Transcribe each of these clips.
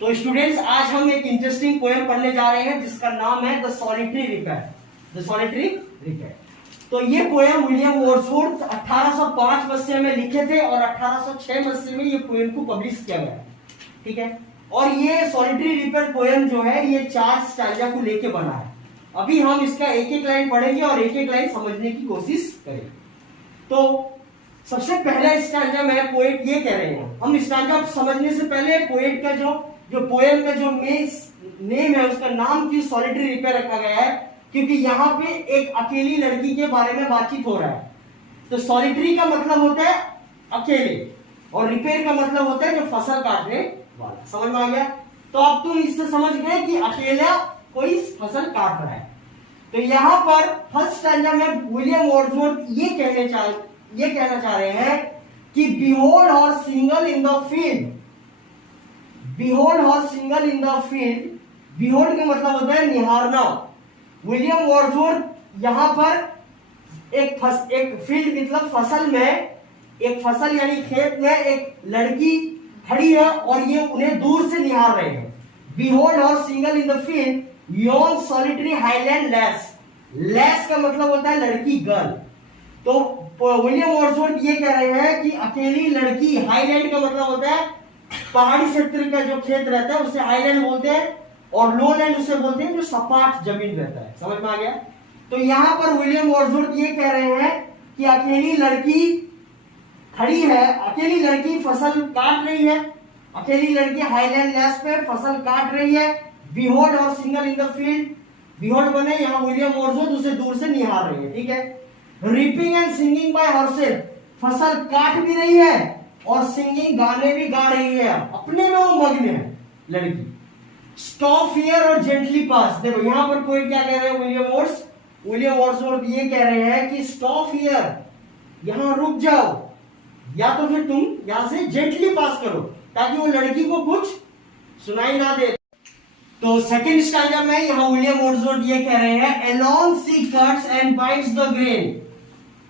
तो स्टूडेंट्स आज हम एक इंटरेस्टिंग पोएम पढ़ने जा रहे हैं जिसका नाम है the solitary repair. The solitary repair. तो ये पोएम विलियम वर्ड्सवर्थ 1805 मसीह में लिखे थे और 1806 मसीह में ये पोएम को पब्लिश किया गया। ठीक है, और ये सॉलिटरी रिपेयर पोएम जो है ये 4 स्टैंजा को लेके बना है। अभी हम इसका एक एक लाइन पढ़ेंगे और एक एक लाइन समझने की कोशिश करेंगे। तो सबसे पहला स्टैंजा में पोएट ये कह रहे हैं, हम स्टैंजा समझने से पहले पोएट का जो पोएम का जो मेन नेम है उसका नाम की सॉलिटरी रिपेयर रखा गया है क्योंकि यहाँ पे एक अकेली लड़की के बारे में बातचीत हो रहा है। तो सॉलिटरी का मतलब होता है अकेले और रिपेयर का मतलब होता है जो फसल काटने वाला। समझ में आ गया? तो अब तुम इससे समझ गए कि अकेला कोई फसल काट रहा है। तो यहाँ पर फर्स्ट स्टैंजा में विलियम वर्ड्सवर्थ ये कहना चाह रहे हैं कि behold her single in the field. Behold her single in the field. Behold का मतलब होता है निहारना। विलियम वर्ड्सवर्थ यहाँ पर एक फील्ड मतलब फसल में, एक फसल यानी खेत में एक लड़की खड़ी है और ये उन्हें दूर से निहार रहे हैं। Behold her single in the field yon solitary Highland lass. Lass का मतलब होता है लड़की, गर्ल। तो विलियम वर्ड्सवर्थ ये कह रहे हैं कि अकेली लड़की, हाईलैंड का मतलब होता है पहाड़ी क्षेत्र का जो खेत रहता है उसे हाईलैंड बोलते हैं और लोलैंड उसे बोलते हैं जो सपाट जमीन रहता है। समझ में आ गया? तो यहाँ पर विलियम वर्ड्सवर्थ ये कह रहे हैं कि अकेली लड़की खड़ी है, अकेली लड़की फसल काट रही है, अकेली लड़की हाईलैंड लेस पे फसल काट रही है। बिहोल्ड और single in the field, behold बने यहाँ विलियम वर्ड्सवर्थ उसे दूर से निहार रही है। ठीक है। Reaping and singing by herself, फसल काट भी रही है और सिंगिंग, गाने भी गा रही है, अपने में वो मग्न है लड़की। स्टॉप हियर और जेंटली पास। देखो यहाँ पर पोएट क्या कह रहे हैं विलियम वर्ड्सवर्थ ये कह रहे हैं कि स्टॉप हियर, यहाँ रुक जाओ, या तो फिर तुम यहां से जेंटली पास करो ताकि वो लड़की को कुछ सुनाई ना दे। तो सेकंड स्टैंजा में यहाँ विलियम वर्ड्सवर्थ ये कह रहे हैं alone she cuts and binds the grain.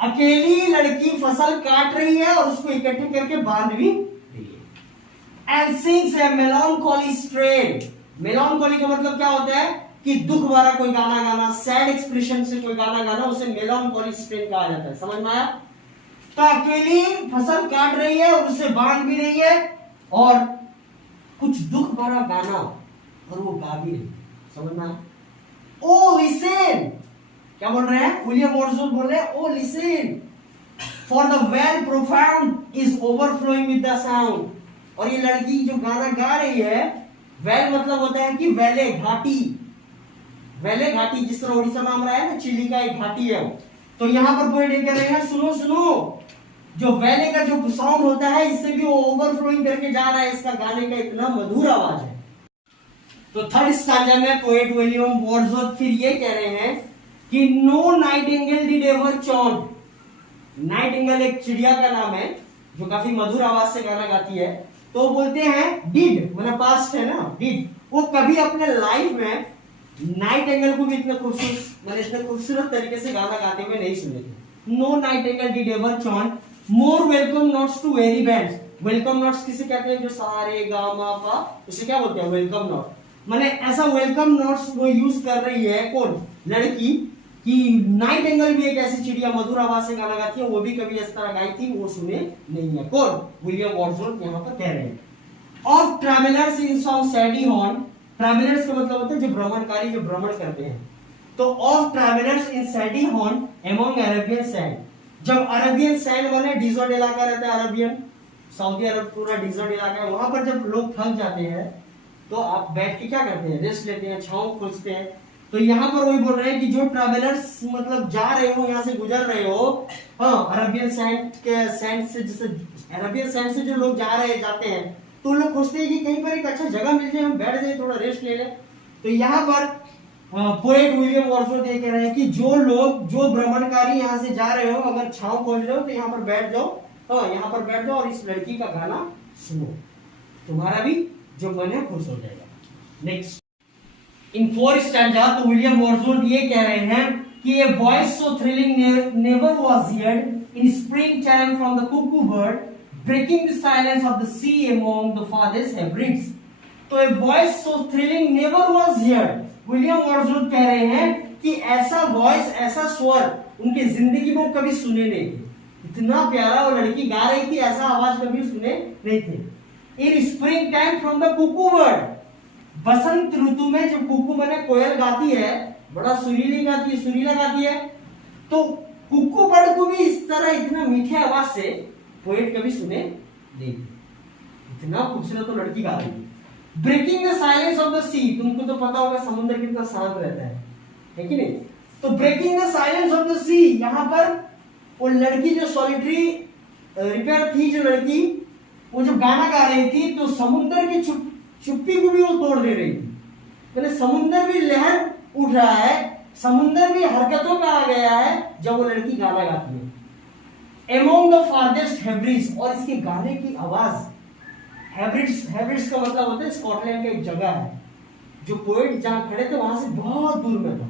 अकेली लड़की फसल काट रही है और उसको इकट्ठे करके बांध भी रही है। And sings a melancholy strain. Melancholy का मतलब क्या होता है कि दुख भरा कोई गाना गाना, सैड एक्सप्रेशन से कोई गाना गाना, उसे मेलांकोली स्ट्रेन कहा जाता है। समझ में आया? तो अकेली फसल काट रही है और उसे बांध भी रही है और कुछ दुख भरा गाना और वो गा भी रही है। समझ में आया? ओ लिसन, क्या बोल रहे हैं विलियम वर्ड्सवर्थ? बोल रहे हैं O listen for the vale profound is overflowing with the sound. और ये लड़की जो गाना गा रही है, वेल मतलब होता है कि वैले, घाटी। वैले घाटी, जिस तरह उड़ीसा में हमारा है ना चिली का एक घाटी है। तो यहाँ पर पोएट कह रहे हैं सुनो सुनो, जो वैले का जो साउंड होता है इससे भी वो ओवरफ्लोइंग करके जा रहा है, इसका गाने का इतना मधुर आवाज है। तो थर्ड स्टैंजा में पोएट विलियम वर्ड्सवर्थ फिर ये कह रहे हैं कि no nightingale did ever chaunt. Nightingale एक चिड़िया का नाम है जो काफी मधुर आवाज से गाना गाती है। तो बोलते हैं डिड, मतलब पास्ट है ना, डिड, वो कभी अपने लाइफ में नाइटिंगेल को भी इतने खूबसूरत तरीके से गाना गाते हुए नहीं सुने थे। No nightingale did ever chaunt more welcome notes to weary bands. Welcome notes किसे कहते हैं? जो सारे गा मा पा, उसे क्या बोलते हैं? Welcome note. माने ऐसा वेलकम नोट्स वो यूज कर रही है कौन? लड़की। कि नाइटिंगेल भी एक ऐसी चिड़िया मधुर आवाज से गाना गाती है, वो भी कभी इस तरह गाई थी, वो सुने नहीं है। कौन? विलियम वर्ड्सवर्थ यहाँ पर कह रहे हैं। Of travellers in song सैडी horn. Travellers का मतलब होता है जो भ्रमणकारी, जो भ्रमण करते हैं। तो of travellers in सैडी horn among Arabian sand. जब अरेबियन सैंड बने, डिजर्ट इलाका रहता है अरेबियन, सऊदी अरब पूरा डिजर्ट इलाका है, वहां पर जब लोग थक जाते हैं तो आप बैठ के क्या करते हैं? रेस्ट लेते हैं, छांव खोजते हैं। तो यहाँ पर वही बोल रहे हैं कि जो ट्रैवलर्स मतलब जा रहे हो, यहाँ से गुजर रहे हो, हाँ, अरेबियन सैंड से, जैसे अरेबियन सैंड से जो लोग जाते हैं तो लोग खोजते हैं कि कहीं पर एक अच्छा जगह मिल जाए, हम बैठ जाए, थोड़ा रेस्ट ले लें। तो यहाँ पर पोएट विलियम वर्ड्सवर्थ ये कह रहे हैं कि जो भ्रमणकारी यहाँ से जा रहे हो, अगर छांव खोज रहे हो तो यहाँ पर बैठ जाओ, हाँ, यहाँ पर बैठ जाओ और इस लड़की का गाना सुनो, तुम्हारा भी जो मन है खुश हो जाएगा। नेक्स्ट इन फोर्थ स्टैंजा तो विलियम वर्ड्सवर्थ ये कह रहे हैं कि a voice so thrilling never was heard in springtime from the cuckoo bird breaking the silence of the sea among the farthest hebrides। तो a voice so thrilling never was heard, William Wordsworth कह रहे हैं कि ऐसा voice, ऐसा स्वर उनकी जिंदगी में कभी सुने नहीं थे। इतना प्यारा वो लड़की गा रही थी, ऐसा आवाज कभी सुने नहीं थे। In spring time from the cuckoo bird, बसंत ऋतु में जब कुकू मैंने कोयल गाती है, बड़ा सुरीली गाती है, सुरीला गाती है, तो कुकू बर्ड को भी इस तरह इतना मीठे आवाज से पोएट कभी सुने नहीं थे। इतना खूबसूरत तो लड़की गा रही है। Breaking the silence of the sea, तुमको तो पता होगा समुद्र कितना शांत रहता है कि नहीं? तो breaking the silence of the sea, यहां पर वो लड़की जो सॉलिटरी रिपेयर थी, जो लड़की वो जब गाना गा रही थी, तो समुद्र की चुप्पी को भी वो तोड़ दे रही थी। मैंने समुद्र भी लहर उठ रहा है, समुद्र भी हरकतों में आ गया है जब वो लड़की गाना गाती है। एमोंग द फारदेस्ट हेब्रिड्स, और इसके गाने की आवाज, हेब्रिड्स का मतलब होता है स्कॉटलैंड का एक जगह है, जो पोएट जहां खड़े थे वहां से बहुत दूर में था।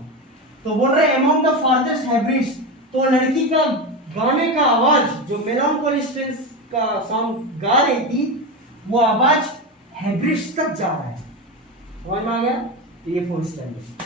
तो बोल रहे एमोंग द फारदेस्ट हेब्रिड्स, तो लड़की का गाने का आवाज, जो मेलानकोली स्ट्रिंग्स का सॉन्ग गा रही थी, वो आवाज हेब्रिड्स तक जा रहा है। समझ में आ गया? तो ये फोर्थ स्टैंडर्ड।